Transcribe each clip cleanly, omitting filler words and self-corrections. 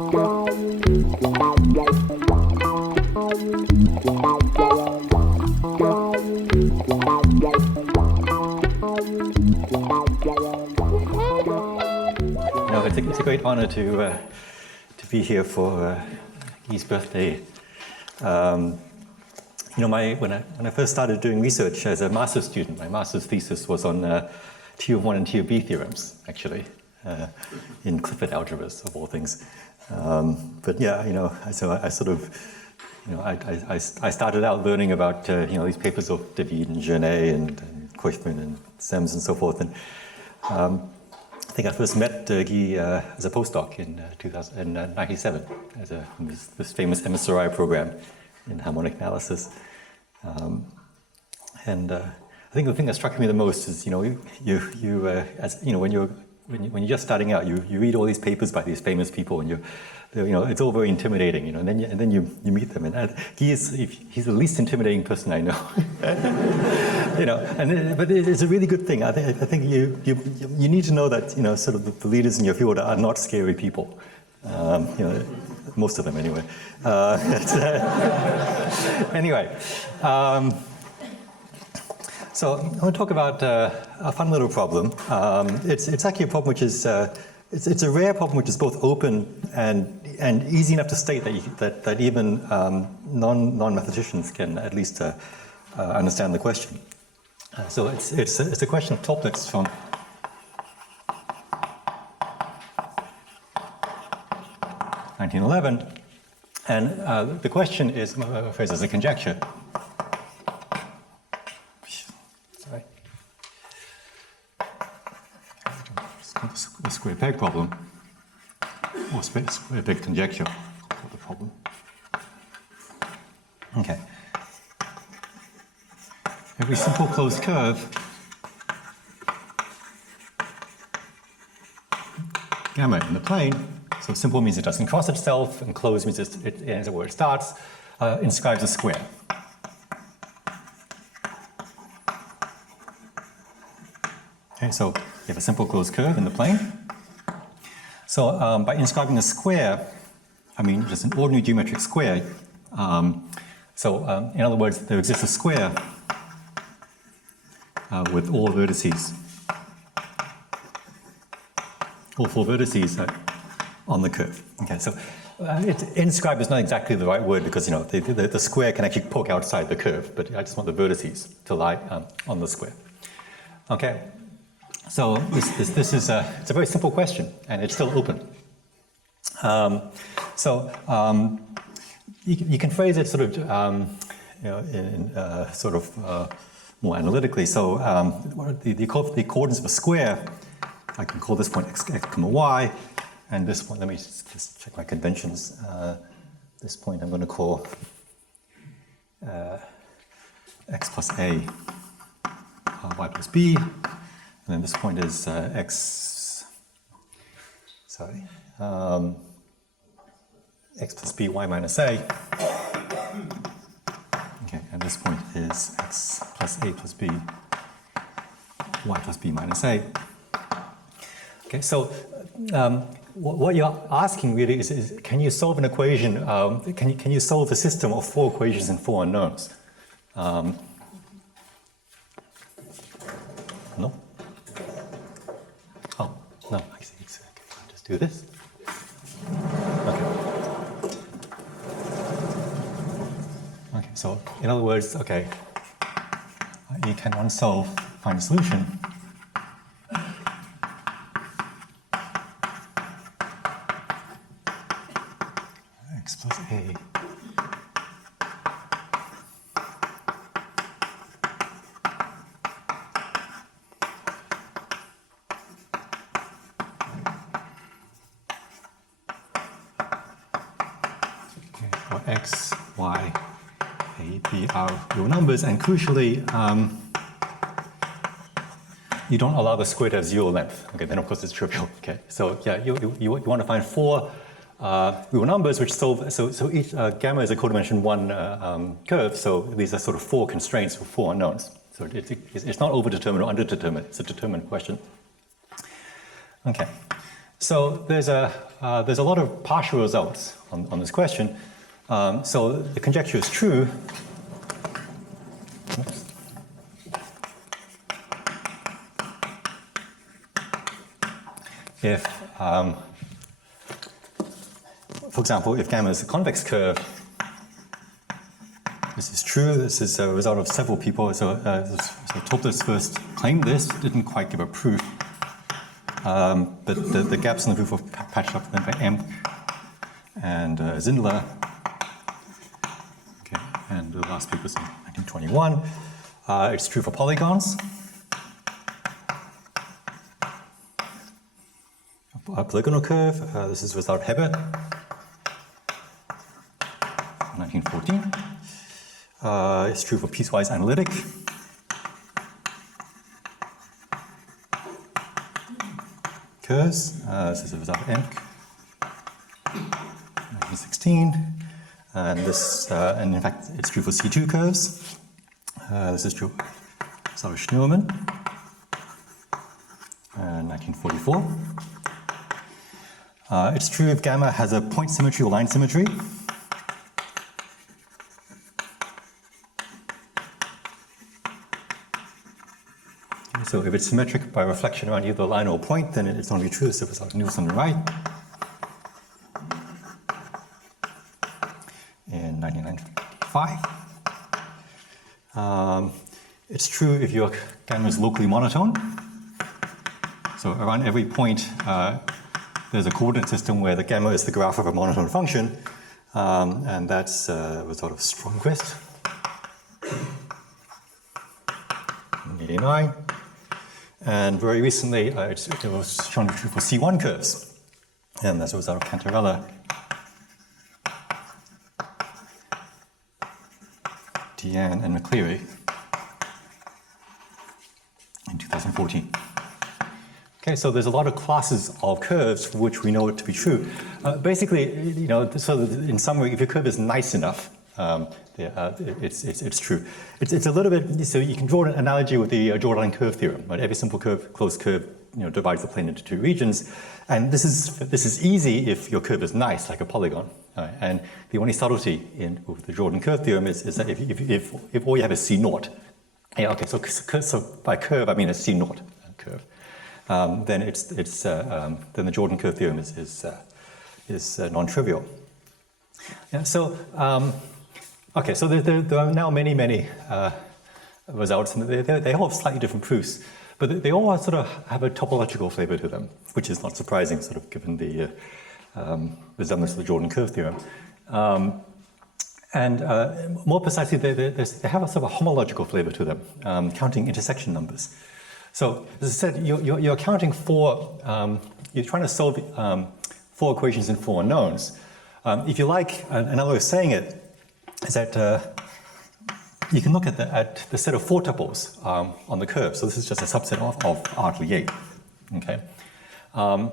It's a great honor to be here for Guy's birthday. When I first started doing research as a master's student, my master's thesis was on T of 1 and T of B theorems, actually, in Clifford algebras, of all things. But yeah, so I sort of, I started out learning about, these papers of David and Genet and Kochman and Sems and so forth. And I think I first met Guy as a postdoc in 1997 as this famous MSRI program in harmonic analysis. And I think the thing that struck me the most is, when you're just starting out, you read all these papers by these famous people, and it's all very intimidating, and then you meet them, and he's the least intimidating person I know, but it's a really good thing. I think you need to know that sort of the leaders in your field are not scary people, most of them anyway. Anyway. So I want to talk about a fun little problem. It's actually a problem which is it's a rare problem which is both open and easy enough to state that even non-mathematicians can at least understand the question. So it's a question of Toeplitz from 1911, and the question is phrased as a conjecture. The square peg problem, or square peg conjecture for the problem. Okay. Every simple closed curve gamma in the plane, so simple means it doesn't cross itself, and closed means it ends where it starts, inscribes a square. Okay, so you have a simple closed curve in the plane. So by inscribing a square, I mean just an ordinary geometric square. In other words, there exists a square with all vertices, all four vertices on the curve. Okay, so inscribe is not exactly the right word because the square can actually poke outside the curve, but I just want the vertices to lie on the square. Okay. So this is it's a very simple question, and it's still open. You can phrase it sort of more analytically. So the coordinates of a square, I can call this point x, comma y, and this point. Let me just check my conventions. This point I'm going to call x plus a, y plus b. And then this point is x plus b, y minus a. Okay, and this point is x plus a plus b, y plus b minus a. Okay, so what you're asking really is can you solve an equation? Can you solve a system of four equations and four unknowns? No. Oh, no, I see. Okay, I'll just do this. Okay. Okay, so in other words, okay, you can find a solution. X plus a. X, Y, A, B are real numbers, and crucially, you don't allow the square to have zero length. Okay, then of course it's trivial. Okay, so yeah, you want to find four real numbers which solve. So each gamma is a codimension one curve. So these are sort of four constraints for four unknowns. So it's not overdetermined or underdetermined. It's a determined question. Okay. So there's a lot of partial results on this question. So the conjecture is true. Oops. If, for example, if gamma is a convex curve, this is true. This is a result of several people. So Toeplitz first claimed this, didn't quite give a proof. But the gaps in the proof were patched up then by Emp and Zindler. Okay, and the last paper was in 1921. It's true for polygons. A polygonal curve. This is without Hebert. 1914. It's true for piecewise analytic. Curves. This is a result of Emp. 1916. And this, and in fact, it's true for C2 curves. This is true. Sorry, Schnurman. 1944. It's true if gamma has a point symmetry or line symmetry. So if it's symmetric by reflection around either line or point, then it's only true. So it's like Nielsen and Wright in 1995. It's true if your gamma is locally monotone. So around every point, there's a coordinate system where the gamma is the graph of a monotone function, and that's a result of Stromquist in 89. And very recently, it was shown to be true for C1 curves, and that's a result of Cantarella, Deanne, and McCleary in 2014. Okay, so there's a lot of classes of curves for which we know it to be true. Basically, you know, so in summary, if your curve is nice enough, it's true. It's a little bit, so you can draw an analogy with the Jordan curve theorem, right? Every simple curve, closed curve, you know, divides the plane into two regions. And this is easy if your curve is nice, like a polygon. And the only subtlety with the Jordan curve theorem is that if all you have is C naught, yeah, okay, so by curve I mean a C naught curve. Then then the Jordan curve theorem is non-trivial. Yeah, so okay, so there are now many results, and they all have slightly different proofs, but they all sort of have a topological flavor to them, which is not surprising, sort of given the resemblance to the Jordan curve theorem. And more precisely, they have a sort of a homological flavor to them, counting intersection numbers. So, as I said, you're counting you're trying to solve 4 equations in 4 unknowns. If you like, another way of saying it is that you can look at the set of 4 tuples on the curve. So this is just a subset of R-to 8. Okay. On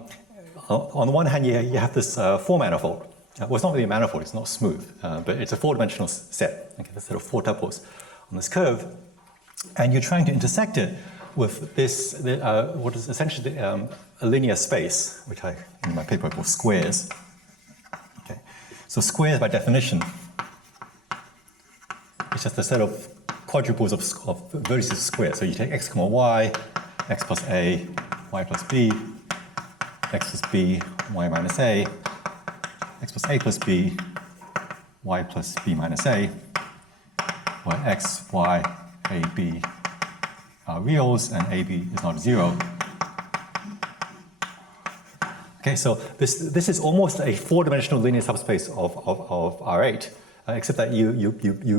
the one hand, you have this 4 manifold. Well, it's not really a manifold; it's not smooth, but it's a 4-dimensional set. Okay, a set of 4 tuples on this curve, and you're trying to intersect it with this, what is essentially a linear space, which I, in my paper, call squares. Okay. So squares, by definition, it's just a set of quadruples of vertices of squares. So you take x, y, x plus a, y plus b, x plus b, y minus a, x plus a plus b, y plus b minus a, where x, y, a, b are reals, and AB is not 0. Okay, so this is almost a 4-dimensional linear subspace of R8, except that you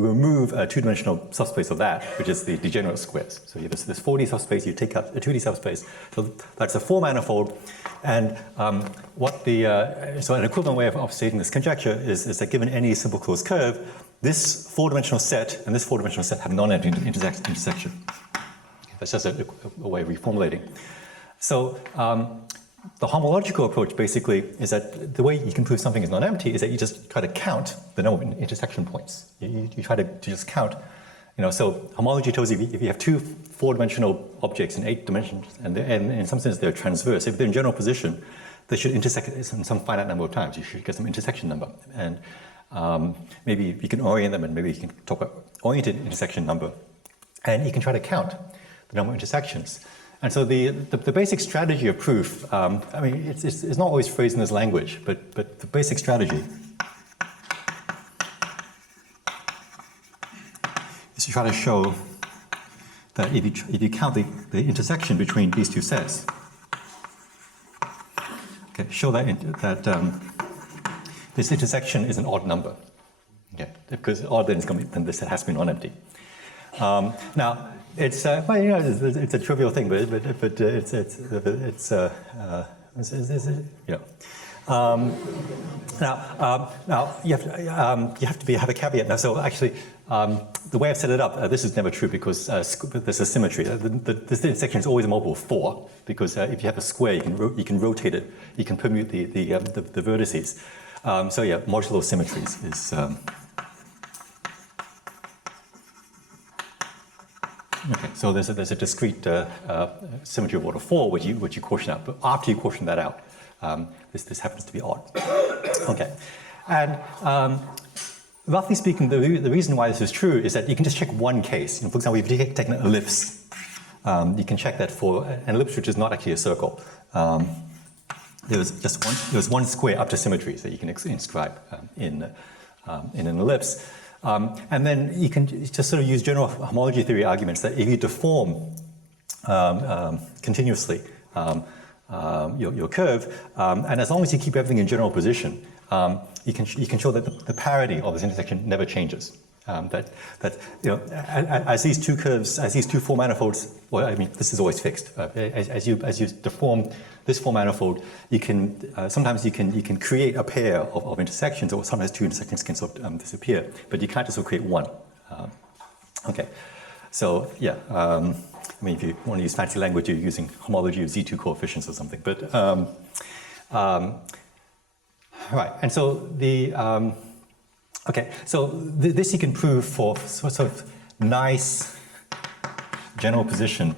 remove a 2-dimensional subspace of that, which is the degenerate squares. So you have this 4D subspace, you take out a 2D subspace, so that's a 4-manifold. And so an equivalent way of stating this conjecture is that given any simple closed curve, this 4-dimensional set and this 4-dimensional set have non-empty intersection. That's just a way of reformulating. So the homological approach basically is that the way you can prove something is non-empty is that you just try to count the number of intersection points. You try to just count, you know, so homology tells you if you have 2 4-dimensional objects in 8 dimensions, and in some sense they're transverse, if they're in general position, they should intersect some finite number of times. You should get some intersection number. And maybe you can orient them, and maybe you can talk about oriented intersection number. And you can try to count the number of intersections. And so the basic strategy of proof, I mean, it's not always phrased in this language, but the basic strategy is to try to show that if you count the intersection between these two sets, okay, show that this intersection is an odd number. Okay, because odd then this set has to be non-empty. Now it's well, you know, it's a trivial thing, but it's you know. Now you have to have a caveat now. So actually, the way I've set it up, this is never true because there's a symmetry. This intersection is always a multiple of 4 because if you have a square, you can rotate it. You can permute the vertices. So yeah, modulo symmetries is. Okay, so there's a discrete symmetry of order 4 which you quotient out, but after you quotient that out, this happens to be odd. Okay, and roughly speaking, the reason why this is true is that you can just check one case. You know, for example, if you take an ellipse, you can check that for an ellipse which is not actually a circle. There's one square up to symmetry that you can inscribe in an ellipse. And then you can just sort of use general homology theory arguments that if you deform continuously your curve, and as long as you keep everything in general position, you can show that the parity of this intersection never changes. That you know, as these two curves, as these two four manifolds, well, I mean, this is always fixed. As you deform this four manifold, you can sometimes you can create a pair of intersections, or sometimes two intersections can sort of disappear, but you can't just create one. Okay, so yeah, I mean, if you want to use fancy language, you're using homology of Z2 coefficients or something. But right, and so the okay, so this you can prove for sort of nice general position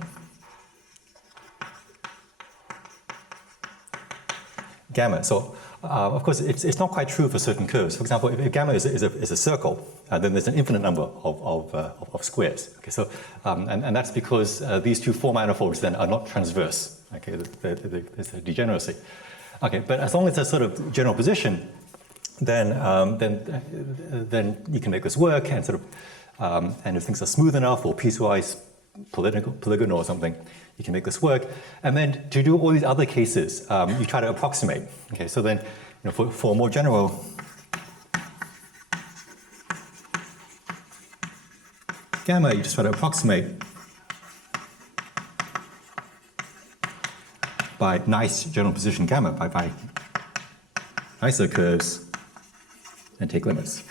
gamma. So of course, it's not quite true for certain curves. For example, if gamma is a circle, then there's an infinite number of squares. Okay, so and that's because these two four manifolds then are not transverse. Okay, there's a degeneracy. Okay, but as long as it's sort of general position, then you can make this work, and sort of and if things are smooth enough or piecewise polygonal or something, you can make this work. And then to do all these other cases, you try to approximate. Okay, so then, you know, for a more general gamma, you just try to approximate by nice general position gamma, by nicer curves, and take limits.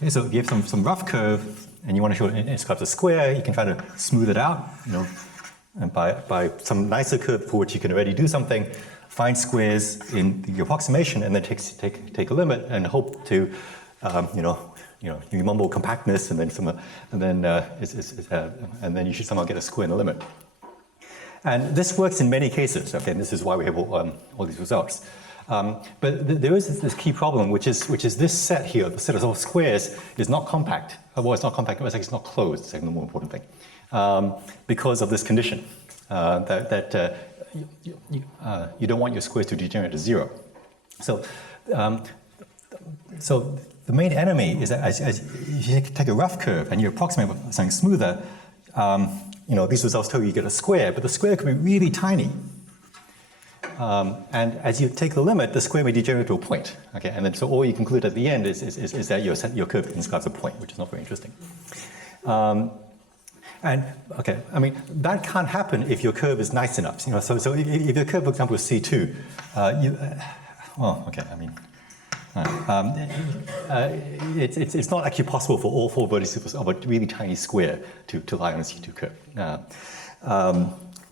Okay, so if you have some rough curve and you want to show it inscribes a square, you can try to smooth it out, you know, and by some nicer curve for which you can already do something, find squares in the approximation, and then take a limit and hope to, you mumble compactness, and then you should somehow get a square in the limit. And this works in many cases. Okay, and this is why we have all these results. But there is this key problem, which is this set here, the set of all squares, is not compact. Well, it's not compact, it's not closed, it's the more important thing, because of this condition, that you don't want your squares to degenerate to 0. So the main enemy is that as you take a rough curve and you approximate with something smoother, these results tell you get a square, but the square could be really tiny. And as you take the limit, the square may degenerate to a point. Okay, and then so all you conclude at the end is that your curve inscribes a point, which is not very interesting. And okay, I mean that can't happen if your curve is nice enough. So if your curve, for example, is C2, it's not actually possible for all four vertices of a really tiny square to lie on a C2 curve.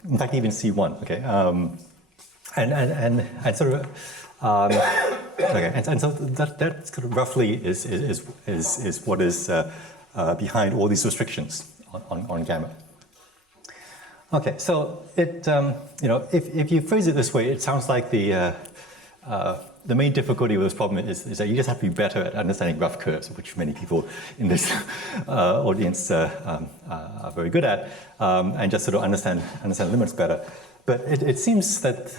In fact, even C1. Okay. And sort of okay, and so that sort of roughly is what is behind all these restrictions on gamma. Okay, so it, if you phrase it this way, it sounds like the main difficulty with this problem is that you just have to be better at understanding rough curves, which many people in this audience are very good at, and just sort of understand limits better. But it seems that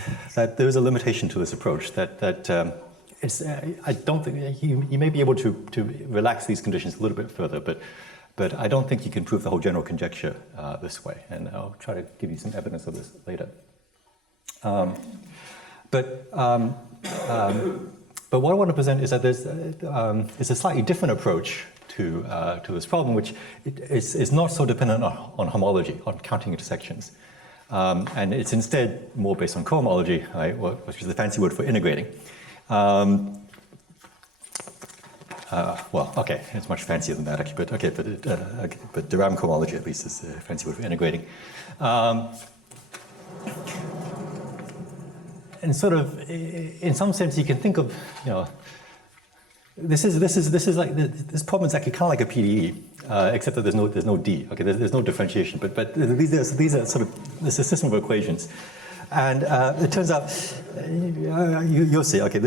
there is a limitation to this approach. I don't think you may be able to relax these conditions a little bit further, but I don't think you can prove the whole general conjecture this way. And I'll try to give you some evidence of this later. But what I want to present is that there's a slightly different approach to this problem, which is not so dependent on homology, on counting intersections. And it's instead more based on cohomology, right, which is the fancy word for integrating. Well, okay, it's much fancier than that, but Deriving cohomology at least is a fancy word for integrating. And sort of, in some sense, you can think of, this problem is actually kind of like a PDE, except that there's no D. Okay, there's no differentiation, but these are sort of, there's a system of equations, and it turns out you'll see. Okay,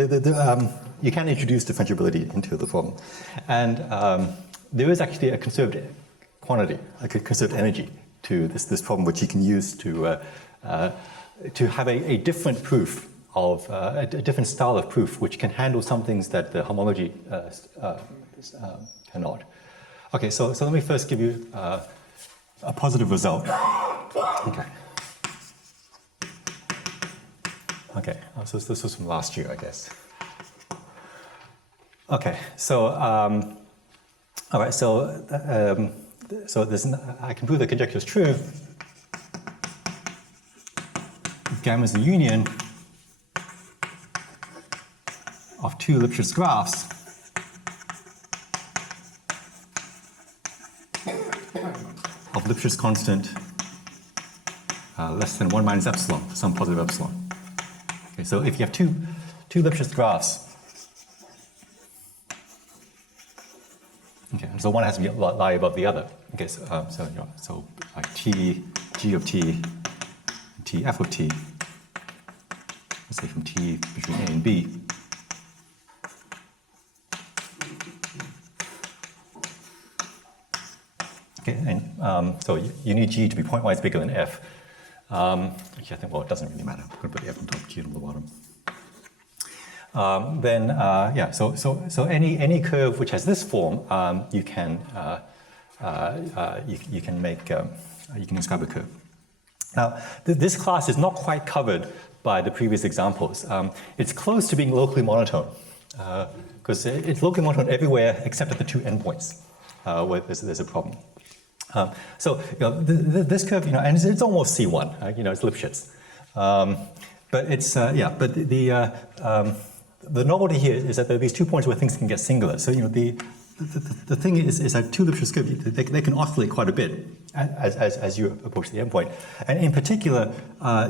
you can introduce differentiability into the problem, and there is actually a conserved quantity, like a conserved energy to this problem, which you can use to have a different proof of a different style of proof, which can handle some things that the homology cannot. Okay, so let me first give you a positive result. Okay. Okay, so this was from last year, I guess. Okay, so all right, so I can prove the conjecture is true. Gamma is the union of two Lipschitz graphs of Lipschitz constant less than 1 minus epsilon, some positive epsilon. Okay, so if you have two Lipschitz graphs, okay, so one has to lie above the other. Okay, so like T, G of T, T f of T, let's say from T between A and B. Okay, and so you need G to be pointwise bigger than F. Actually, I think, well, it doesn't really matter. I'm going to put the F on top, Q on the bottom. So any curve which has this form, you can inscribe a curve. Now, this class is not quite covered by the previous examples. It's close to being locally monotone, because it's locally monotone everywhere except at the two endpoints where there's a problem. This curve, and it's almost C1, it's Lipschitz. But it's, but the novelty here is that there are these 2 points where things can get singular. So, the thing is that two Lipschitz curves, they can oscillate quite a bit as you approach the endpoint. And in particular,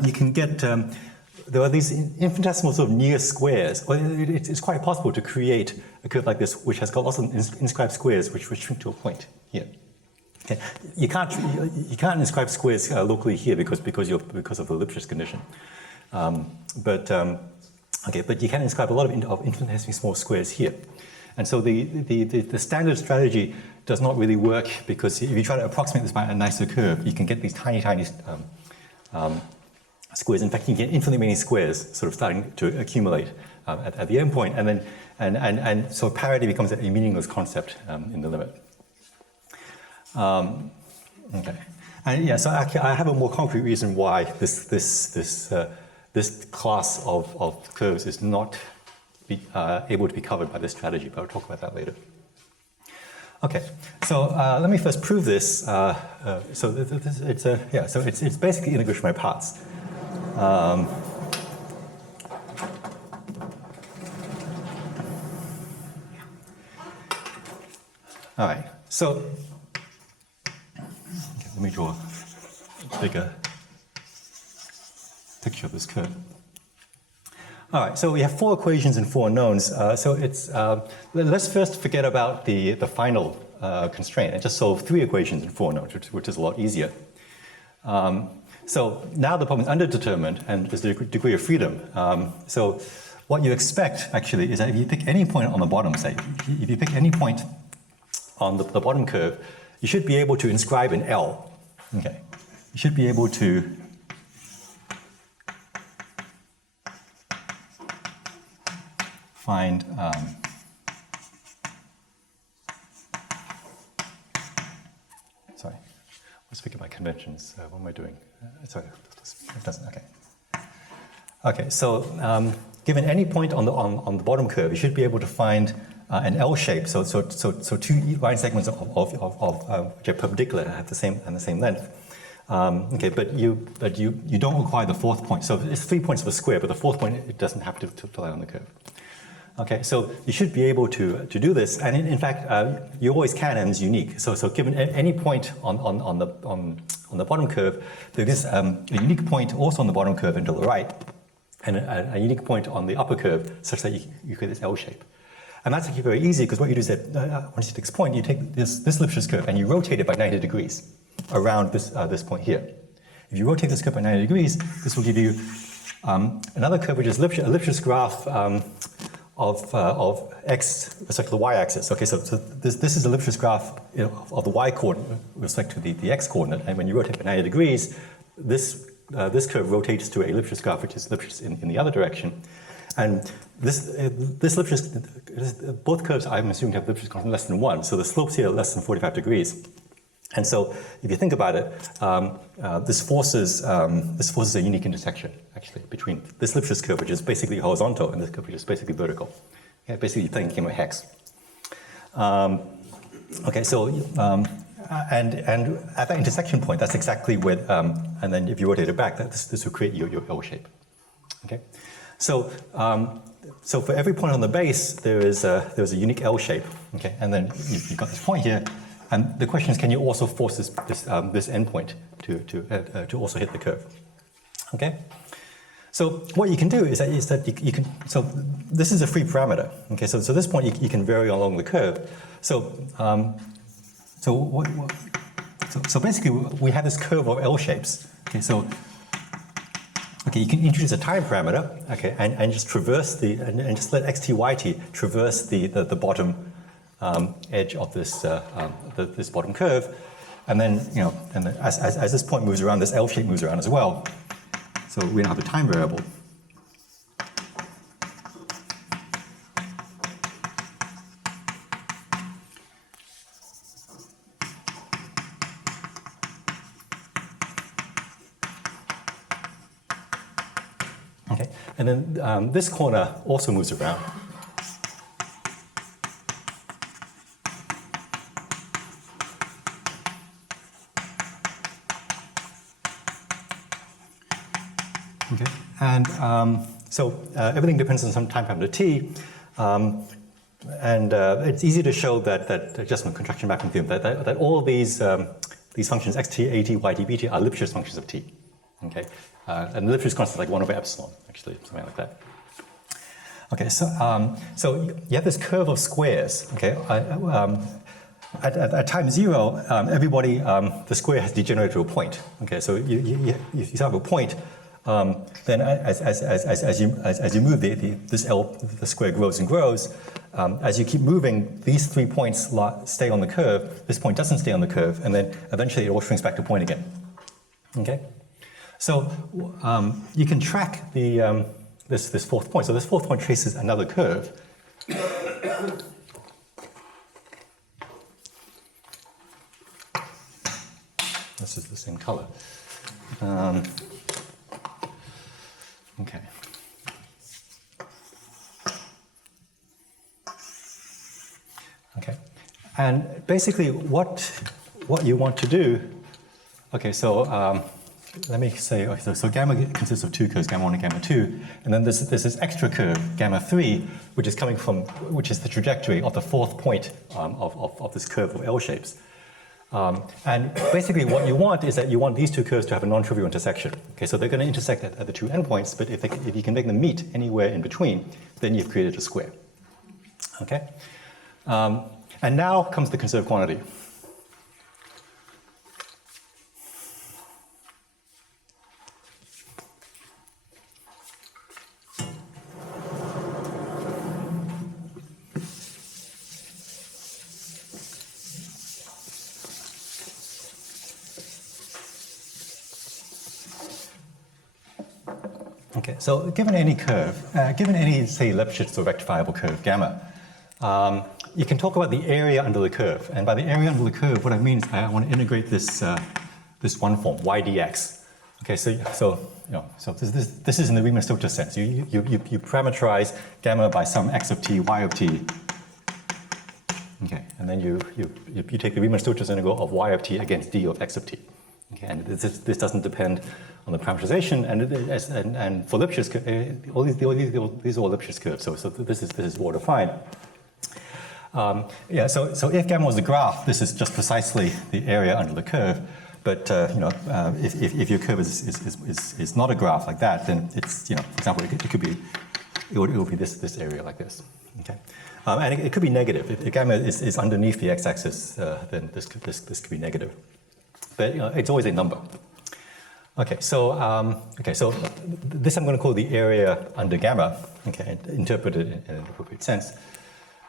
you can get, there are these infinitesimal sort of near squares. Well, it's quite possible to create a curve like this, which has got lots of inscribed squares, which shrink to a point here. Okay. You can't inscribe squares locally here because of the Lipschitz condition. But you can inscribe a lot of infinitesimally small squares here. And so the standard strategy does not really work, because if you try to approximate this by a nicer curve, you can get these tiny squares. In fact, you can get infinitely many squares sort of starting to accumulate at the endpoint, and so parity becomes a meaningless concept in the limit. Okay, and so I have a more concrete reason why this class of curves is not able to be covered by this strategy, but I'll talk about that later. Okay, so let me first prove this. It's basically integration by parts. All right, so let me draw a bigger picture of this curve. All right, so we have 4 equations and 4 knowns. So it's let's first forget about the final constraint and just solve 3 equations and 4 knowns, which is a lot easier. So now the problem is underdetermined, and there's a degree of freedom. So what you expect, actually, is that if you pick any point on the bottom, say, if you pick any point on the bottom curve, you should be able to inscribe an L. Okay. You should be able to find sorry, let's think about conventions. What am I doing? Sorry, it doesn't. Okay. Okay. So given any point on the bottom curve, you should be able to find an L shape. So two line segments which are perpendicular and have the same length. Okay, but you don't require the fourth point. So it's 3 points of a square, but the fourth point, it doesn't have to lie on the curve. Okay, so you should be able to do this, and in fact, you always can, and it's unique. So given any point on the bottom curve, there is a unique point also on the bottom curve and to the right, and a unique point on the upper curve, such that you create this L shape. And that's actually very easy, because what you do is that once you take this point, you take this Lipschitz curve and you rotate it by 90 degrees around this point here. If you rotate this curve by 90 degrees, this will give you another curve, which is a Lipschitz graph of x with respect to the y-axis. Okay, so this is a Lipschitz graph, you know, of the y-coordinate with respect to the x-coordinate, and when you rotate by 90 degrees, this curve rotates to a Lipschitz graph, which is Lipschitz in the other direction. And this Lipschitz, both curves I'm assuming have Lipschitz constant less than 1, so the slopes here are less than 45 degrees. And so, if you think about it, this forces a unique intersection, actually, between this Lipschitz curve, which is basically horizontal, and this curve, which is basically vertical. Okay, basically, you're playing a game of hex. Okay, so and at that intersection point, that's exactly where, and then if you rotate it back, this will create your L shape. Okay, so so for every point on the base, there's a unique L shape. Okay, and then you've got this point here. And the question is, can you also force this endpoint to also hit the curve? Okay. So what you can do is that you can. So this is a free parameter. Okay. So this point you can vary along the curve. So so basically we have this curve of L shapes. Okay. So you can introduce a time parameter. Okay. And just traverse and just let xt yt traverse the bottom edge of this this bottom curve, and then as this point moves around, this L shape moves around as well. So we now have a time variable. Okay, and then this corner also moves around. Okay, and so everything depends on some time parameter t, and it's easy to show that adjustment contraction mapping theorem that all these functions xt, at, yt, bt are Lipschitz functions of t. Okay, and the Lipschitz constant is like 1 over epsilon, actually, something like that. Okay, so you have this curve of squares. Okay, at time 0, everybody the square has degenerated to a point. Okay, so you have a point. Then as you move the square grows and grows. As you keep moving, these 3 points stay on the curve. This point doesn't stay on the curve, and then eventually it all shrinks back to a point again. Okay, so you can track this fourth point. So this fourth point traces another curve. This is the same color. Okay. Okay, and basically what you want to do. Okay, so let me say. Okay, so gamma consists of 2 curves, gamma 1 and gamma 2, and then there's this extra curve, gamma 3, which is the trajectory of the fourth point of this curve of L shapes. And basically what you want is that you want these 2 curves to have a non-trivial intersection. Okay, so they're going to intersect at the 2 endpoints, but if you can make them meet anywhere in between, then you've created a square. Okay? And now comes the conserved quantity. Okay, so given any curve, given any, say, Lipschitz or rectifiable curve, gamma, you can talk about the area under the curve. And by the area under the curve, what I mean is I want to integrate this, this one form, y dx. Okay, so this is in the Riemann-Stieltjes sense. You parameterize gamma by some x of t, y of t. Okay, and then you take the Riemann-Stieltjes integral of y of t against d of x of t. Okay, and this doesn't depend on the parameterization, and for Lipschitz, these are all Lipschitz curves. So this is well defined. Yeah. So if gamma was a graph, this is just precisely the area under the curve. But if your curve is not a graph like that, then it's, for example, it would be this area like this. Okay. And it could be negative. If gamma is underneath the x-axis, then this could be negative. But it's always a number. Okay, so this I'm going to call the area under gamma. Okay, interpreted in an appropriate sense.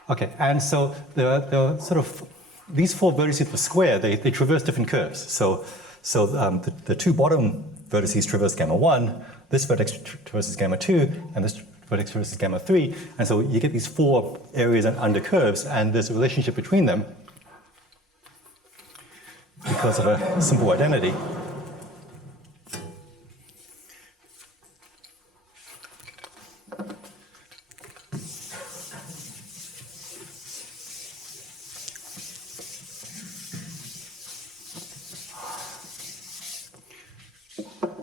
Okay, and so the sort of these four vertices of the square, they traverse different curves. So the two bottom vertices traverse gamma 1. This vertex traverses gamma 2, and this vertex traverses gamma 3. And so you get these four areas under curves, and there's a relationship between them because of a simple identity.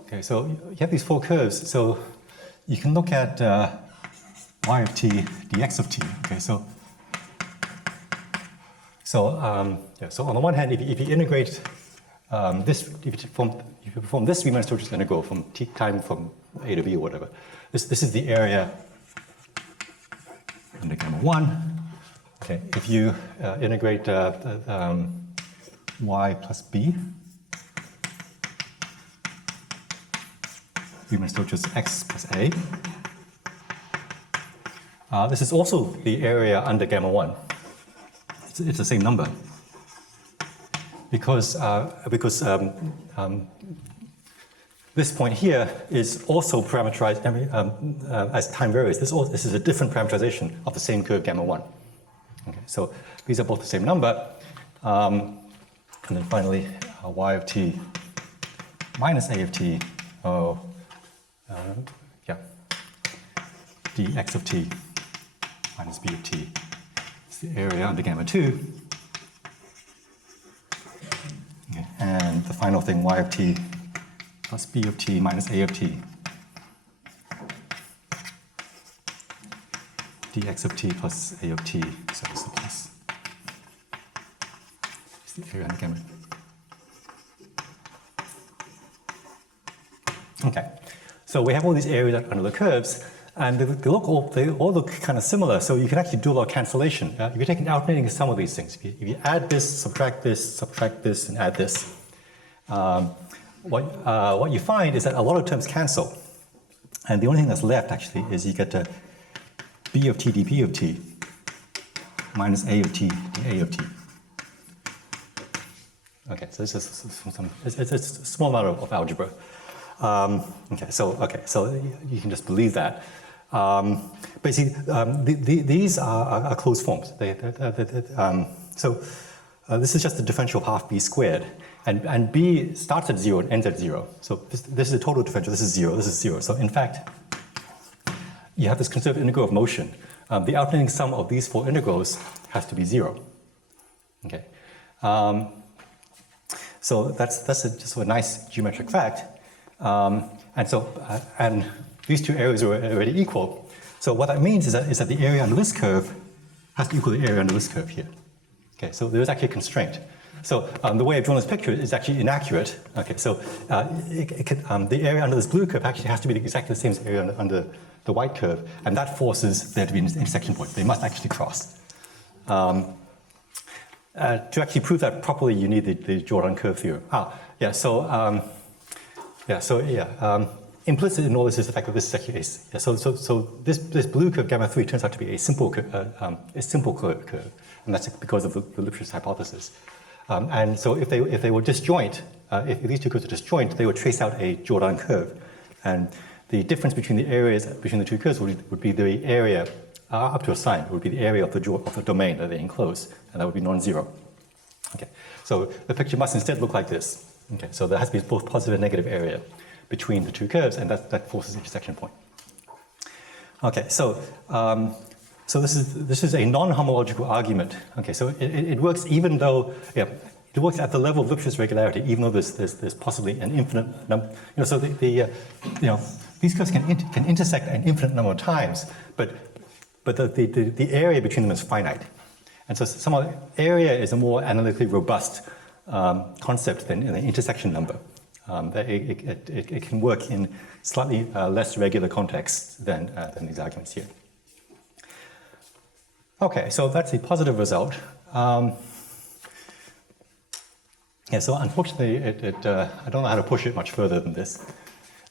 Okay, so you have these four curves. So you can look at y of t dx of t. Okay, so on the one hand, if you integrate this, if you perform this Riemann-Stieltjes integral from t time from a to b or whatever, this is the area under gamma 1. Okay, if you integrate y plus b, Riemann-Stieltjes x plus a. This is also the area under gamma 1. It's the same number because this point here is also parameterized as time varies. This is a different parameterization of the same curve gamma 1. Okay, so these are both the same number, and then finally y of t minus a of t. Dx of t minus b of t. It's the area under gamma 2. Okay. And the final thing, y of t plus b of t minus a of t. Dx of t plus a of t. So it's the plus. It's the area under gamma. Okay. So we have all these areas under the curves, and they all look kind of similar. So you can actually do a lot of cancellation. If you take an alternating sum of these things, if you add this, subtract this, and add this, what you find is that a lot of terms cancel, and the only thing that's left actually is you get b of t dp of t minus a of t dA of t. Okay, so this is it's a small amount of algebra. So you can just believe that. Basically, these are closed forms. This is just the differential of half b squared, and b starts at 0 and ends at 0. So this is a total differential. This is 0. This is 0. So in fact, you have this conserved integral of motion. The alternating sum of these four integrals has to be 0. Okay. So that's just a nice geometric fact. And these two areas are already equal. So what that means is that the area under this curve has to equal the area under this curve here. Okay, so there is actually a constraint. So the way I've drawn this picture is actually inaccurate. Okay, so the area under this blue curve actually has to be exactly the same as the area under the white curve, and that forces there to be an intersection point. They must actually cross. To actually prove that properly, you need the Jordan curve theorem. Implicit in all this is the fact that this is actually so this blue curve gamma 3 turns out to be a simple curve, and that's because of the Lipschitz hypothesis. And so if they were disjoint, if these two curves are disjoint, they would trace out a Jordan curve, and the difference between the areas between the two curves would be the area up to a sign. It would be the area of the domain that they enclose, and that would be non-zero. Okay, so the picture must instead look like this. Okay, so there has to be both positive and negative area between the two curves, and that forces the intersection point. Okay, so this is a non-homological argument. Okay, so it works even though it works at the level of Lipschitz regularity, even though there's possibly an infinite number. So these curves can intersect an infinite number of times, but the area between them is finite. And so somehow area is a more analytically robust concept than an intersection number. It can work in slightly less regular contexts than these arguments here. Okay, so that's a positive result. So unfortunately, I don't know how to push it much further than this.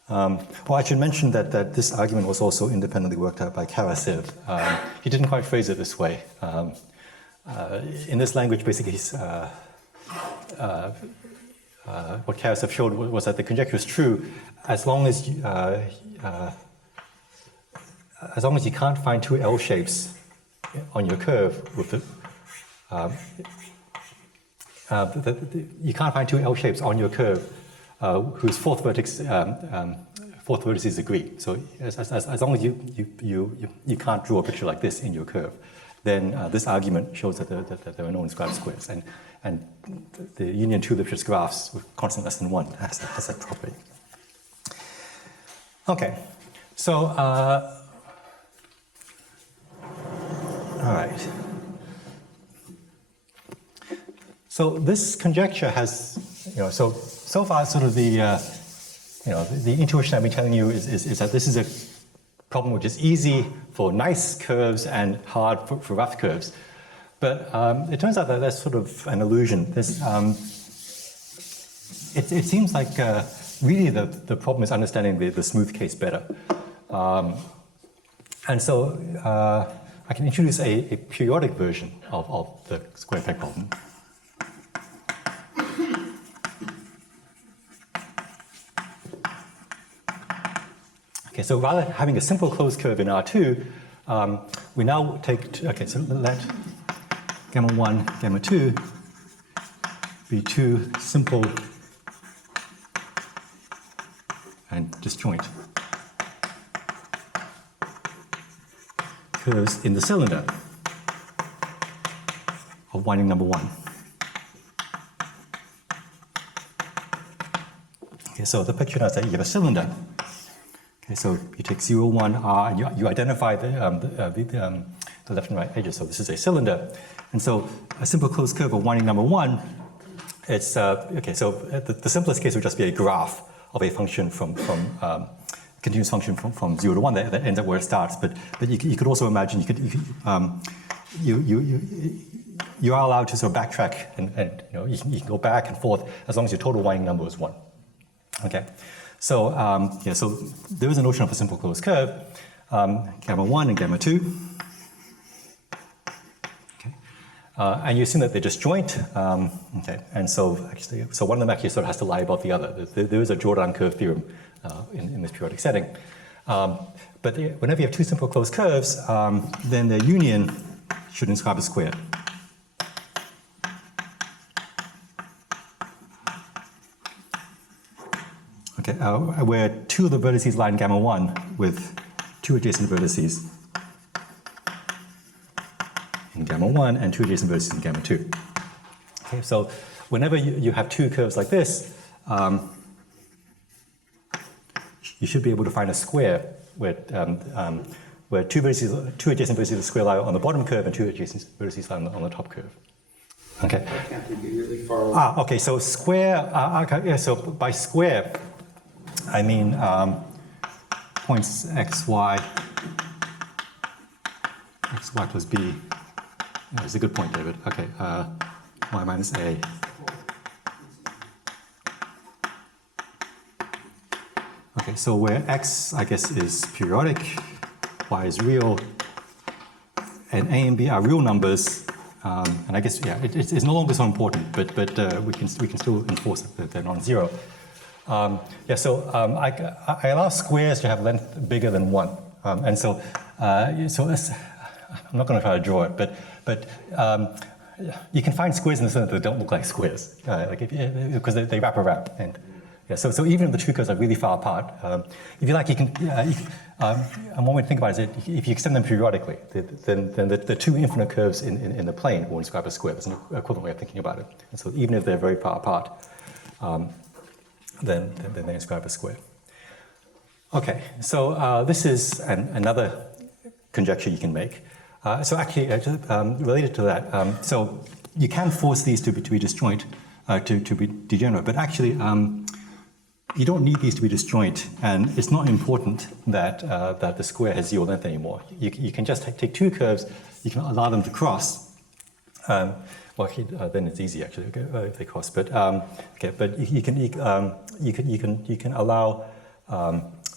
Well, I should mention that this argument was also independently worked out by Karasev. He didn't quite phrase it this way. In this language, basically, what Karasev showed was that the conjecture is true as long as you can't find two L shapes on your curve with you can't find two L shapes on your curve whose fourth vertices agree. So as long as you can't draw a picture like this in your curve, then this argument shows that there are no inscribed squares, and the union two Lipschitz graphs with constant less than 1 has that property. Okay, so all right. So this conjecture has, so far sort of the intuition I've been telling you is that this is a problem which is easy for nice curves and hard for rough curves. But it turns out that that's sort of an illusion. It seems like really the problem is understanding the smooth case better. And so I can introduce a periodic version of the square peg problem. Okay, so rather than having a simple closed curve in R2, we now take, so let gamma 1, gamma 2 be two simple and disjoint curves in the cylinder of winding number 1. Okay, so the picture now is that you have a cylinder. Okay, so you take 0, 1, R, and you identify the left and right edges. So this is a cylinder. And so a simple closed curve of winding number 1, it's, okay, so the simplest case would just be a graph of a function from continuous function from 0 to 1 that ends up where it starts. But you could also imagine you are allowed to sort of backtrack and you can go back and forth as long as your total winding number is 1. Okay. So, so there is a notion of a simple closed curve, gamma 1 and gamma 2. Okay. And you assume that they're disjoint. Okay. And so actually, so one of them actually sort of has to lie about the other. There is a Jordan curve theorem in this periodic setting. But whenever you have two simple closed curves, then their union should inscribe a square. Okay, where two of the vertices lie in gamma 1 with two adjacent vertices in gamma 1 and two adjacent vertices in gamma 2. Okay, so whenever you have two curves like this, you should be able to find a square where two adjacent vertices of the square lie on the bottom curve and two adjacent vertices lie on the top curve. Okay. Why can't they be really far away? Okay, so square, so by square, I mean points x, y plus b. Yeah, it's a good point, David. Okay, y minus a. Okay, so where x, I guess, is periodic, y is real, and a and b are real numbers, and I guess, yeah, it's no longer so important, but we can still enforce that they're non-zero. Yeah, so I allow squares to have length bigger than 1. And so this, I'm not going to try to draw it, but you can find squares in the center that don't look like squares, because they wrap around. And yeah, so even if the two curves are really far apart, if you like, you can. And one way to think about it is that if you extend them periodically, then the two infinite curves in the plane will describe a square. That's an equivalent way of thinking about it. And so even if they're very far apart, then they describe a square. Okay, so this is another conjecture you can make. So actually, related to that, so you can force these to be disjoint, to be degenerate, but actually you don't need these to be disjoint, and it's not important that the square has zero length anymore. You can just take two curves, you can allow them to cross. Well, actually, then it's easy actually if they cross. But okay, but you can allow.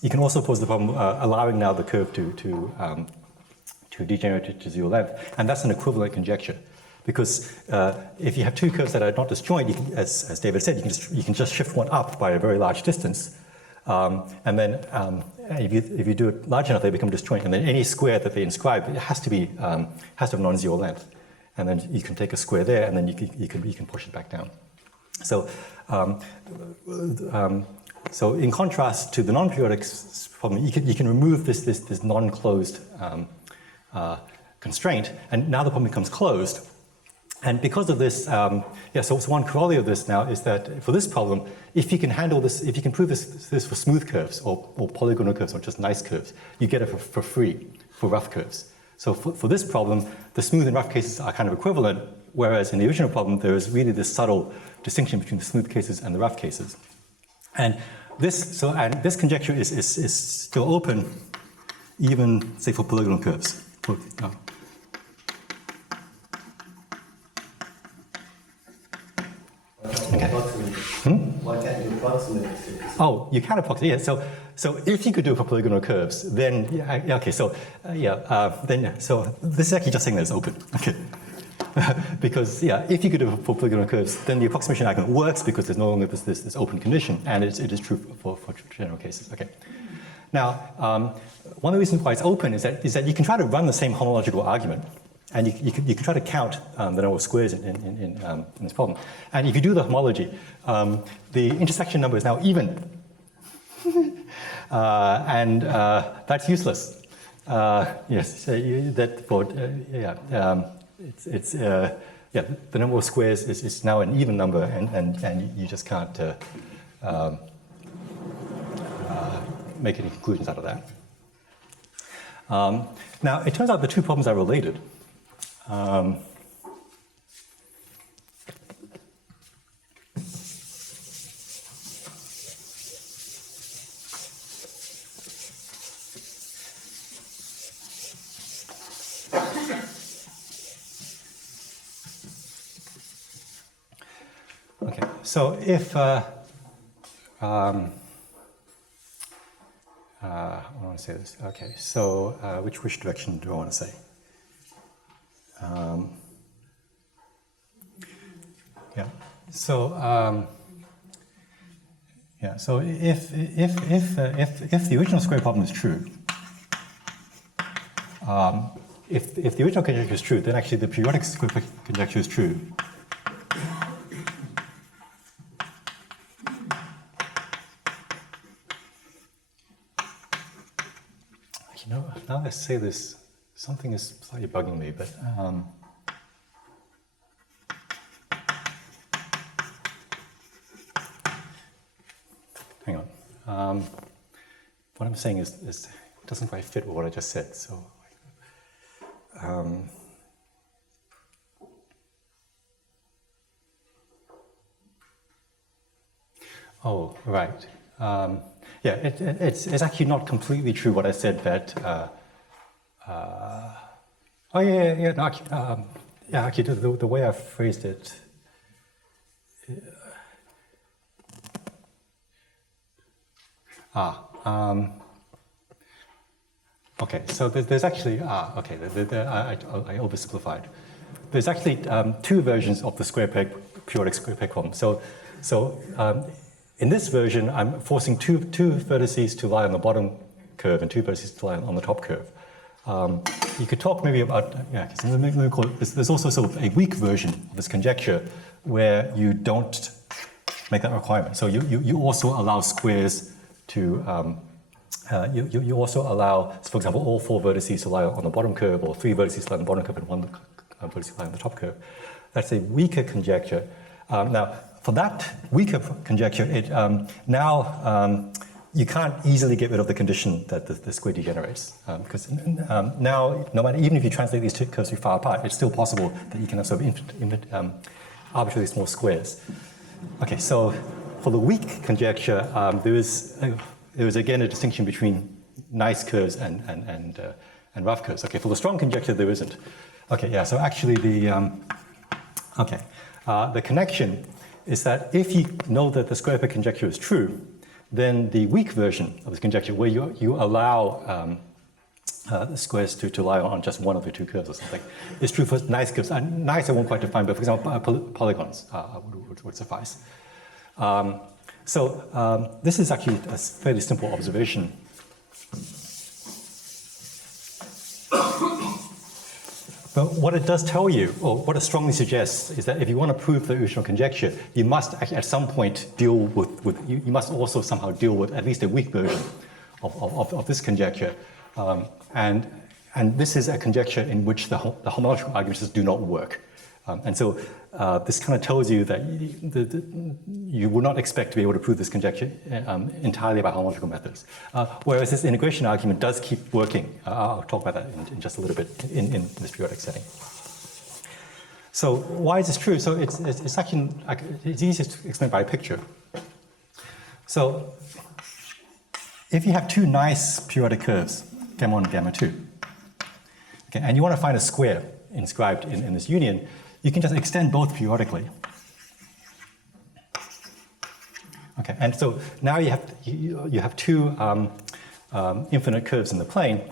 You can also pose the problem allowing now the curve to degenerate to zero length, and that's an equivalent conjecture. Because if you have two curves that are not disjoint, you can, as David said, you can just shift one up by a very large distance, and then if you do it large enough, they become disjoint. And then any square that they inscribe, it has to have non-zero length. And then you can take a square there, and then you can push it back down. So so in contrast to the non-periodic problem, you can remove this non-closed constraint, and now the problem becomes closed. And because of this, so one corollary of this now is that for this problem, if you can handle this, if you can prove this for smooth curves or polygonal curves or just nice curves, you get it for free for rough curves. So for this problem, the smooth and rough cases are kind of equivalent, whereas in the original problem, there is really this subtle distinction between the smooth cases and the rough cases. And this conjecture is still open, even say for polygonal curves. Why can't you approximate it? Oh, you can approximate. Yeah. So if you could do it for polygonal curves, then okay. So so this is actually just saying that it's open. Okay. Because if you could do it for polygonal curves, then the approximation argument works because there's no longer this open condition, and it is true for general cases. Okay. Now, one of the reasons why it's open is that you can try to run the same homological argument. And you can try to count the number of squares in this problem. And if you do the homology, the intersection number is now even. And that's useless. Yes, so the number of squares is now an even number, and you just can't make any conclusions out of that. Now, it turns out the two problems are related. Okay, so if I want to say this. Okay, so which direction do I want to say? So if the original square problem is true, if the original conjecture is true, then actually the periodic square conjecture is true. Now I say this, something is slightly bugging me, but hang on. What I'm saying is it doesn't quite fit with what I just said. So, oh, right. It's actually not completely true what I said that. Actually, the way I phrased it. Okay, so there's actually, I oversimplified. There's actually two versions of the periodic square peg problem. So In this version, I'm forcing two vertices to lie on the bottom curve and two vertices to lie on the top curve. You could talk maybe about, let me call it, there's also sort of a weak version of this conjecture where you don't make that requirement. So you also allow squares to, you also allow, for example, all 4 vertices to lie on the bottom curve, or 3 vertices to lie on the bottom curve and 1 vertex lie on the top curve. That's a weaker conjecture. Now, for that weaker conjecture, you can't easily get rid of the condition that the square degenerates, because now, no matter, even if you translate these two curves too far apart, it's still possible that you can have sort of arbitrarily small squares. Okay, so for the weak conjecture, there is again a distinction between nice curves and rough curves. Okay, for the strong conjecture, there isn't. Okay, yeah. So actually, the connection is that if you know that the square peg conjecture is true, then the weak version of this conjecture, where you allow the squares to lie on just one of the 2 curves or something, is true for nice curves. Nice I won't quite define, but for example, polygons would suffice. This is actually a fairly simple observation. But what it does tell you, or what it strongly suggests, is that if you want to prove the original conjecture, you must actually at some point deal with you must also somehow deal with at least a weak version of this conjecture. And this is a conjecture in which the homological arguments do not work. And so this kind of tells you that you will not expect to be able to prove this conjecture entirely by homological methods. Whereas this integration argument does keep working. I'll talk about that in just a little bit in this periodic setting. So why is this true? So it's actually, it's easiest to explain by a picture. So if you have 2 nice periodic curves, gamma 1 and gamma 2, okay, and you want to find a square inscribed in this union, you can just extend both periodically. Okay, and so now you have 2 infinite curves in the plane.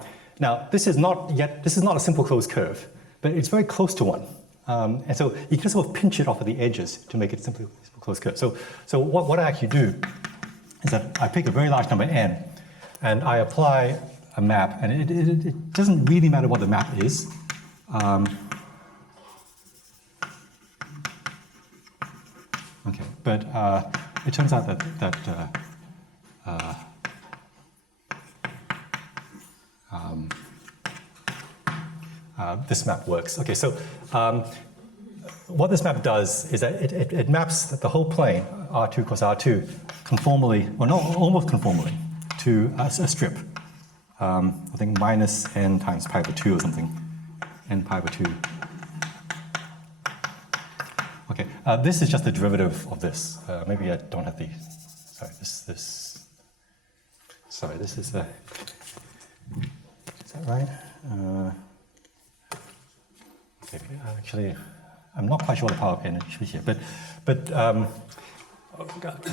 Now this is not a simple closed curve, but it's very close to one. And so you can just sort of pinch it off of the edges to make it a simple closed curve. So what I actually do is that I pick a very large number n, and I apply a map, and it doesn't really matter what the map is. Okay, but it turns out that this map works. Okay, so what this map does is that it maps the whole plane, R2 cross R2, conformally, or not almost conformally, to a strip. I think minus n times pi over 2 or something, n pi over 2. Okay, this is just the derivative of this. Maybe I don't have the, sorry, this is the, is that right? Okay, actually, I'm not quite sure what the power of n should be here, but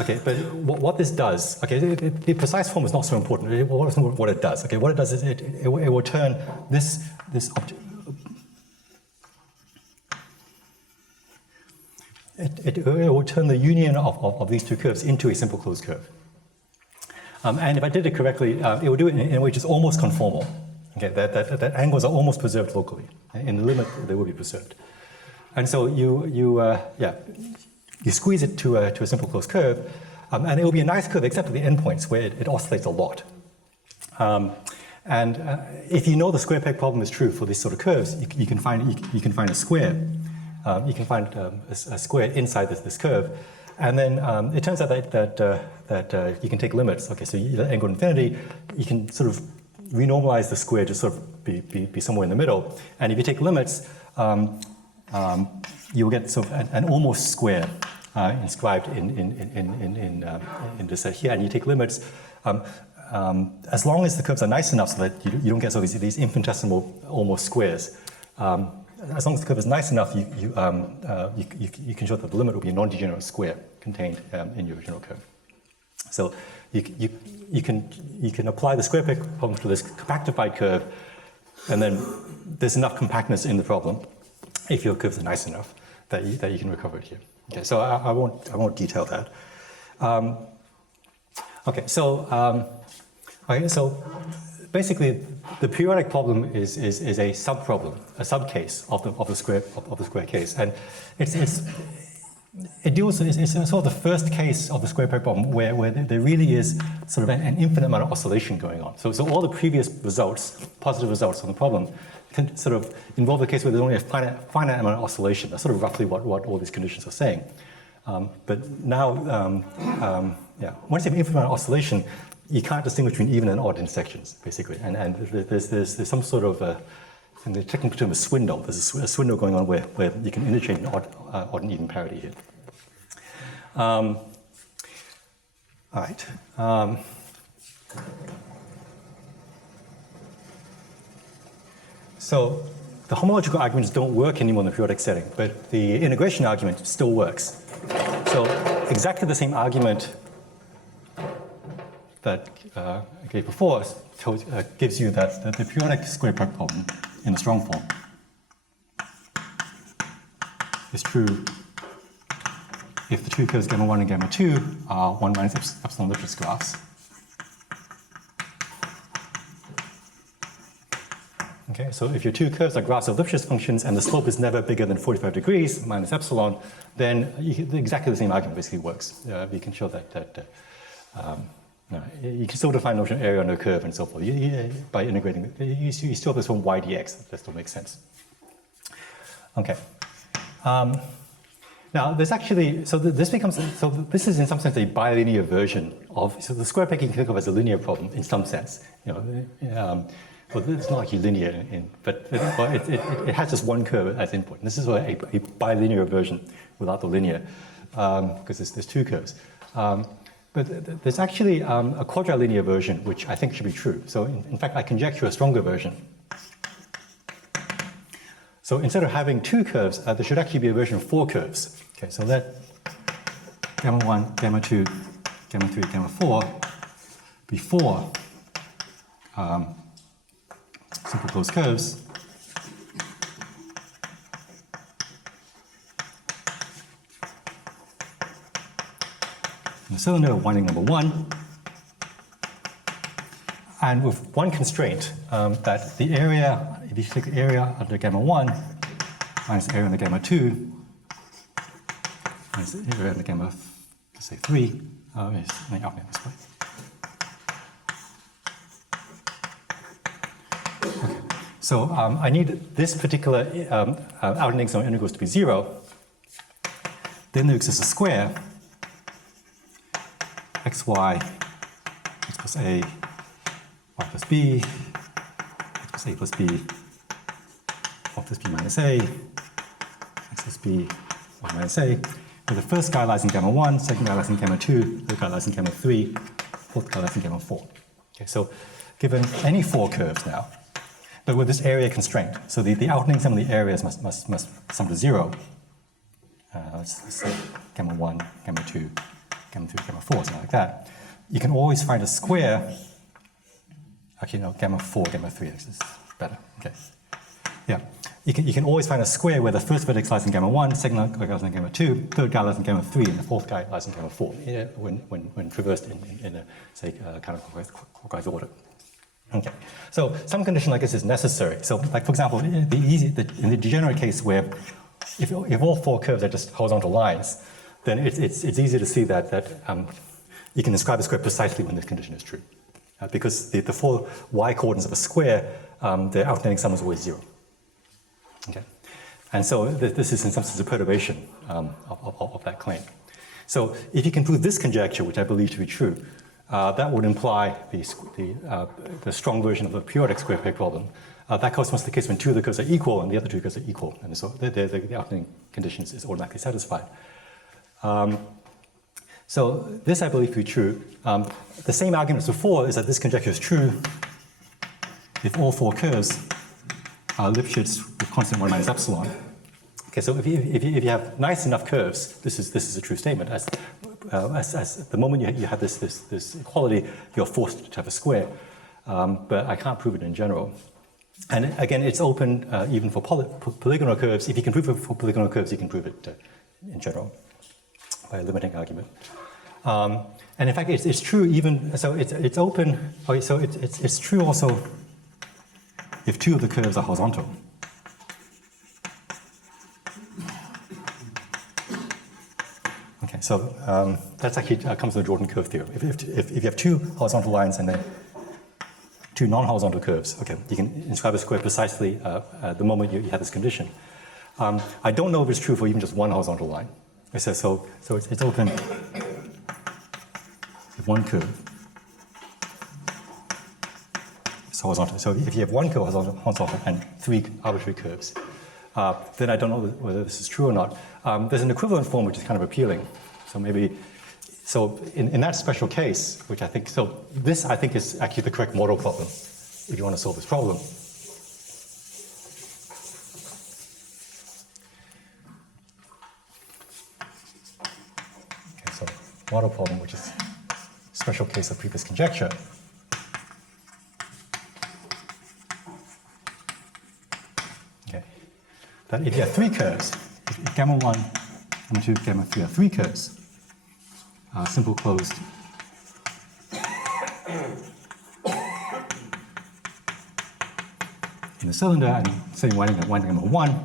okay, but what this does, okay, the precise form is not so important. What it does, okay, what it does is it will turn this object. It will turn the union of these 2 curves into a simple closed curve. And if I did it correctly, it will do it in a way which is almost conformal. Okay, that angles are almost preserved locally. In the limit, they will be preserved. And so you squeeze it to a simple closed curve, and it will be a nice curve except for the endpoints where it oscillates a lot. And if you know the square peg problem is true for these sort of curves, you can find a square. You can find a square inside this curve, and then it turns out that you can take limits. Okay, so you let n go to infinity, you can sort of renormalize the square to sort of be somewhere in the middle. And if you take limits, you will get sort of an almost square inscribed in this here. And you take limits as long as the curves are nice enough so that you don't get sort of these infinitesimal almost squares. As long as the curve is nice enough, you can show that the limit will be a non-degenerate square contained in your original curve. So you can apply the square peg problem to this compactified curve, and then there's enough compactness in the problem, if your curves are nice enough, that you can recover it here. Okay, so I won't detail that. Okay, so basically, the periodic problem is a subproblem, a subcase of the square case, and it's sort of the first case of the square periodic problem where there really is sort of an infinite amount of oscillation going on. So all the previous results, positive results on the problem, can sort of involve a case where there's only a finite amount of oscillation. That's sort of roughly what all these conditions are saying. But now, once you have infinite amount of oscillation, you can't distinguish between even and odd intersections, basically. And there's some sort of, in the technical term, a swindle. There's a swindle going on where you can interchange an odd and even parity here. All right. So the homological arguments don't work anymore in the periodic setting, but the integration argument still works. So exactly the same argument that I gave before gives you that the periodic square periodic problem in the strong form is true if the two curves gamma 1 and gamma 2 are 1 minus epsilon Lipschitz graphs. Okay, so if your two curves are graphs of Lipschitz functions and the slope is never bigger than 45 degrees minus epsilon, then exactly the same argument basically works. You can show that you can still define notion of area under a curve and so forth. By integrating, you still have this one y dx. That still makes sense. Okay. Now, there's actually, this is in some sense a bilinear version of, so the square peg you can think of as a linear problem in some sense. Well, it's not actually linear, but it has just one curve as input. And this is a bilinear version without the linear, because there's two curves. But there's actually a quadrilinear version, which I think should be true. So in fact, I conjecture a stronger version. So instead of having two curves, there should actually be a version of four curves. Okay, so let gamma 1, gamma 2, gamma 3, gamma 4 be four simple closed curves. In the cylinder, winding number 1. And with one constraint, that the area, if you take the area under gamma 1 minus the area under gamma 2 minus the area under gamma, let's say 3, let me outline this way. Okay. So I need this particular outlining zone integrals to be 0. Then there exists a square, xy, x plus a, y plus b, x plus a plus b, y plus b minus a, x plus b, y minus a, where the first guy lies in gamma 1, second guy lies in gamma 2, third guy lies in gamma 3, fourth guy lies in gamma 4. Okay, so given any four curves now, but with this area constraint, so the outlining sum of the areas must sum to 0. Let's say gamma 1, gamma 2, gamma 3, gamma 4, something like that. You can always find a square. Actually, no, gamma 4, gamma 3 is better. Okay. Yeah. You can always find a square where the first vertex lies in gamma 1, second guy lies in gamma 2, third guy lies in gamma 3, and the fourth guy lies in gamma 4, when traversed in a, say, counterclockwise order. Okay. So some condition like this is necessary. So, like, for example, in the degenerate case where if all four curves are just horizontal lines, then it's easy to see that you can describe a square precisely when this condition is true. Because the four y coordinates of a square, the outlining sum is always 0. Okay, and so this is in some sense a perturbation of that claim. So if you can prove this conjecture, which I believe to be true, that would imply the strong version of the periodic square peg problem. That corresponds to the case when two of the curves are equal and the other two curves are equal, and so the outlining condition is automatically satisfied. So this I believe to be true. The same argument as before is that this conjecture is true if all four curves are Lipschitz with constant 1 minus epsilon. Okay, so if you have nice enough curves, this is a true statement. As the moment you have this equality, you're forced to have a square. But I can't prove it in general. And again, it's open even for polygonal curves. If you can prove it for polygonal curves, you can prove it in general by a limiting argument. And in fact, it's true even, so it's open, okay, so it's true also if two of the curves are horizontal. Okay, so that's actually comes from the Jordan curve theorem. If you have two horizontal lines and then two non-horizontal curves, okay, you can inscribe a square precisely the moment you have this condition. I don't know if it's true for even just one horizontal line. So it's open if one curve is horizontal. So if you have one curve horizontal and three arbitrary curves, then I don't know whether this is true or not. There's an equivalent form which is kind of appealing. So maybe, so in that special case, which I think, so this I think is actually the correct model problem if you want to solve this problem. Okay, so model problem, which is special case of previous conjecture. Okay, that if you have three curves, if gamma 1, gamma 2, gamma 3 are three curves, simple closed in the cylinder, and setting winding gamma 1.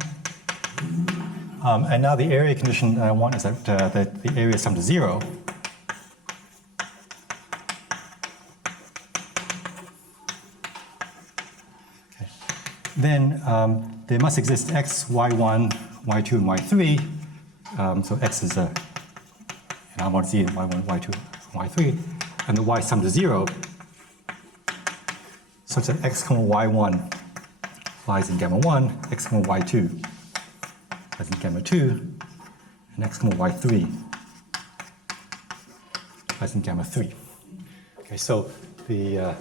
And now the area condition that I want is that the area sum to 0. Okay. Then there must exist x, y1, y2, and y3. So x is R1, Z, and y1, y2, y3, and the y sum to 0, such that x, y1 lies in gamma 1, x, y2 lies in gamma 2, and x, y3 lies in gamma 3. Okay, so the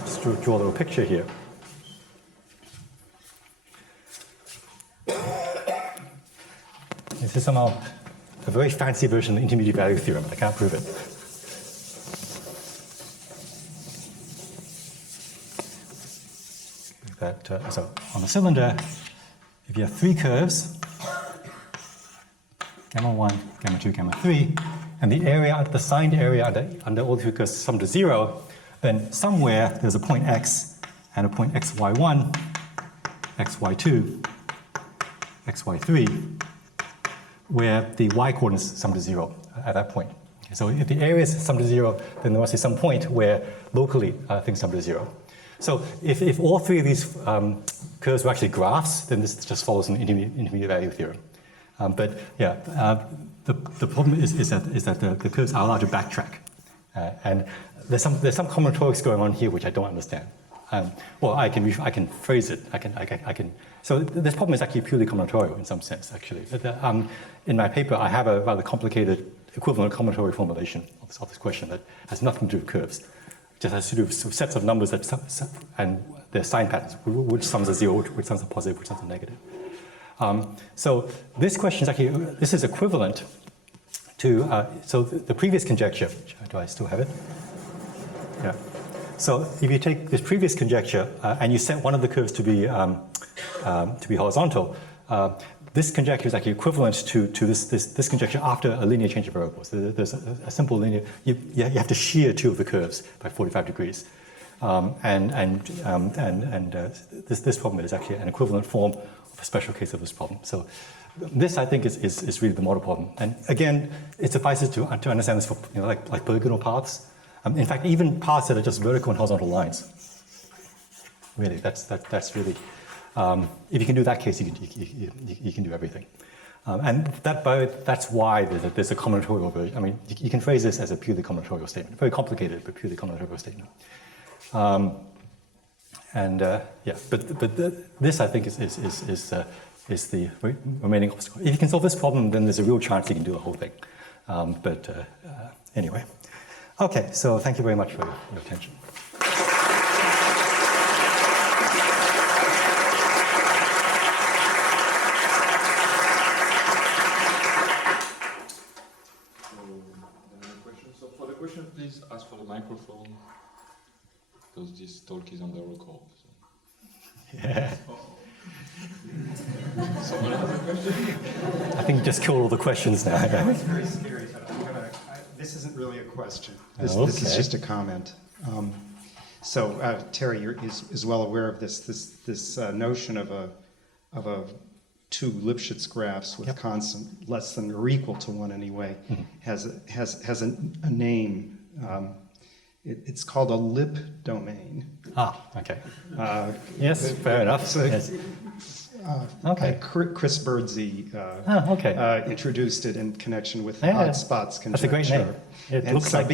just to draw a little picture here. This is somehow a very fancy version of the intermediate value theorem. I can't prove it. That, so on the cylinder, if you have three curves, gamma 1, gamma 2, gamma 3, and the area, the signed area under all three curves sum to 0, then somewhere there's a point x and a point xy1, xy2, xy3, where the y coordinates sum to 0 at that point. Okay, so if the area is sum to 0, then there must be some point where locally things sum to 0. So if all three of these curves were actually graphs, then this just follows an intermediate value theorem. But yeah, the problem is that the curves are allowed to backtrack, and there's some combinatorics going on here which I don't understand. Well, I can phrase it. I can. So this problem is actually purely combinatorial in some sense, actually. In my paper, I have a rather complicated equivalent combinatorial formulation of this question that has nothing to do with curves. It just has to do with sets of numbers and their sign patterns, which sums are 0, which sums are positive, which sums are negative. So this question is actually, this is equivalent to, so the previous conjecture, do I still have it? Yeah. So if you take this previous conjecture and you set one of the curves to be horizontal, this conjecture is actually equivalent to this conjecture after a linear change of variables. There's a simple linear, you have to shear two of the curves by 45 degrees. This problem is actually an equivalent form of a special case of this problem. So this, I think, is really the model problem. And again, it suffices to understand this for like polygonal paths. In fact, even paths that are just vertical and horizontal lines. Really, that's really. If you can do that case, you can do everything. And that's why there's a combinatorial version. I mean, you can phrase this as a purely combinatorial statement. Very complicated, but purely combinatorial statement. Yeah, but this, I think, is the remaining obstacle. If you can solve this problem, then there's a real chance you can do the whole thing. Anyway. Okay, so thank you very much for your attention. So for the question, please ask for the microphone, because this talk is under record. So. Yeah. Someone has a question? I think you just killed all the questions now. It's very scary. So I'm gonna. This isn't really a question. This is Okay. just a comment. Terry is well aware of this notion of two Lipschitz graphs with constant less than or equal to one anyway has a name. It's called a lip domain. Okay. Yes, fair enough. So, Yes. Okay. Chris Birdsey introduced it in connection with the odd spots conjecture. That's a great name. It And looks so like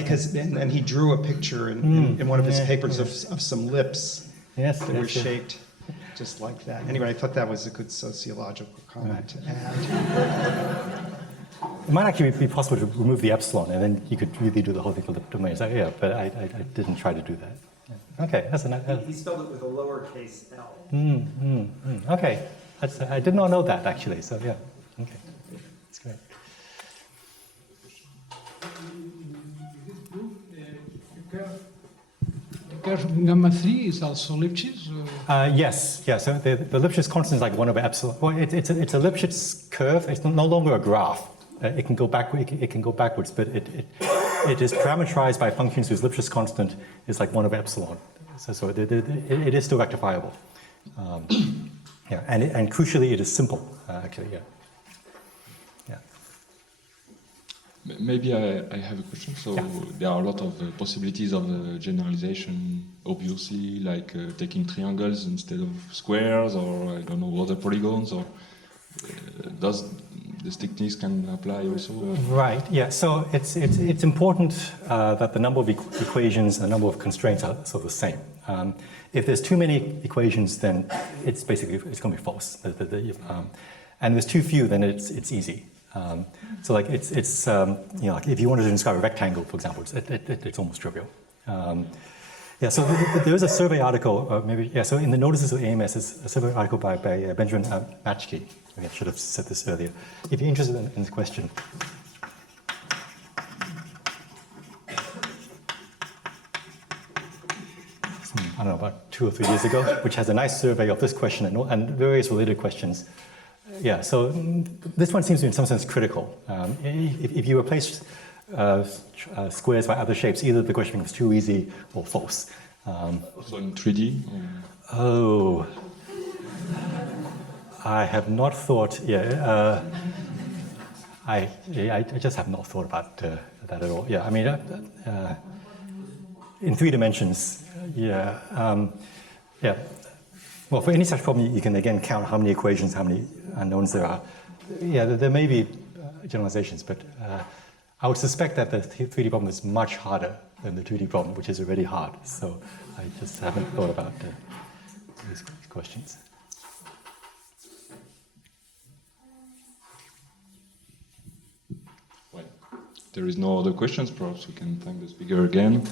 and he drew a picture in one of his papers of some lips that were shaped just like that. Anyway, I thought that was a good sociological comment to add. It might actually be possible to remove the epsilon, and then you could really do the whole thing for the domain. So, yeah, but I didn't try to do that. Yeah. Okay, that's a nice. He spelled it with a lowercase l. Okay, I did not know that actually. So yeah, okay, that's great. Gamma 3 is also Lipschitz? Yes, yeah. So the Lipschitz constant is like 1 over epsilon. Well, it's a Lipschitz curve. It's no longer a graph. It can go backward. It can go backwards, but it is parameterized by functions whose Lipschitz constant is like 1 over epsilon. So it is still rectifiable. Yeah, and crucially, it is simple. Actually, yeah. Maybe I have a question. So there are a lot of possibilities of generalization, obviously, like taking triangles instead of squares, or I don't know, other polygons, or does these techniques can apply also? Right. Yeah. So it's important that the number of equations and the number of constraints are sort of the same. If there's too many equations, then it's going to be false. And there's too few, then it's easy. So like it's like if you wanted to describe a rectangle, for example, it's almost trivial. So there is a survey article, so in the notices of AMS is a survey article by Benjamin Matschke. I should have said this earlier. If you're interested in the question. I don't know, about 2 or 3 years ago, which has a nice survey of this question and various related questions. Yeah, so this one seems to be in some sense critical. If you replace squares by other shapes, either the question becomes too easy or false. Also in 3D? Oh, I have not thought, I just have not thought about that at all. Yeah, I mean, in 3 dimensions, Well, for any such problem, you can again count how many equations, how many unknowns there are. Yeah, there may be generalizations, but I would suspect that the 3D problem is much harder than the 2D problem, which is already hard. So I just haven't thought about these questions. Well, there is no other questions. Perhaps we can thank the speaker again.